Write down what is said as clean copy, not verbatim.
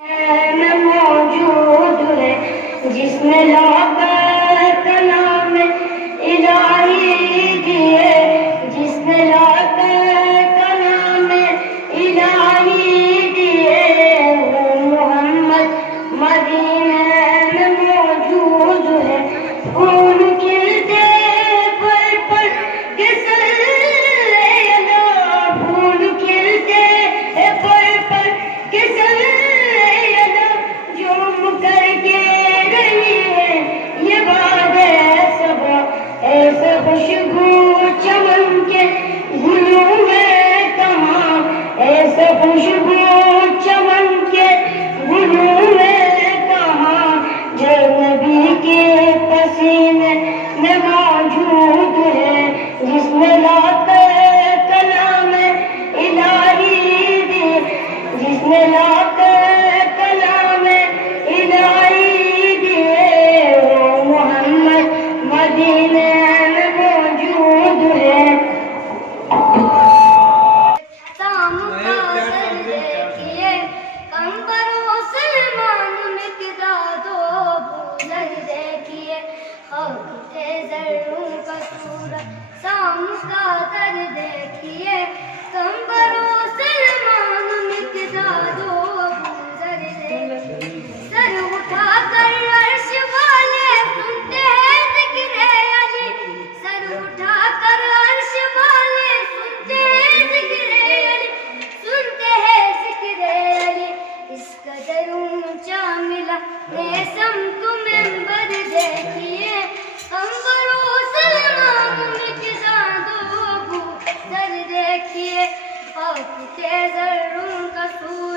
میں موجود ہے جس نے لاقت نام الہی دیے، جس نے لاقت نام الہی دیے، وہ محمد مدینے میں موجود ہے۔ خون کھلتے پل پل کے خون کھلتے پل پل کے ایسے خوشبو چمن کے گلوں میں کہاں، ایسے خوشبو چمن کے گلوں میں کہاں، جو نبی کے پسینے میں موجود ہے، جس نے لاقت کلام الہی دی، جس نے لاقت کلام الہی دیے، وہ محمد مدینے میں موجود ہے۔ شام کا سر دیکھیے، قمر و سلمان مقداد و بلند دیکھیے، خاک تھے ذروں کا سورج۔ شام کا سر دیکھیے، قمر و سلمان مقداد و بلند دیکھیے، سر اٹھا کر عرش والے سنتے ہیں ذکر علی، سر اٹھا کر عرش والے سنتے ہیں ذکر علی، سنتے ہیں ذکر علی۔ اس قدر اونچا ملا سمت منبر دیکھیے، قمر و سلمان مقداد و بلند دیکھیے، خاک تھے ذروں کا سورج۔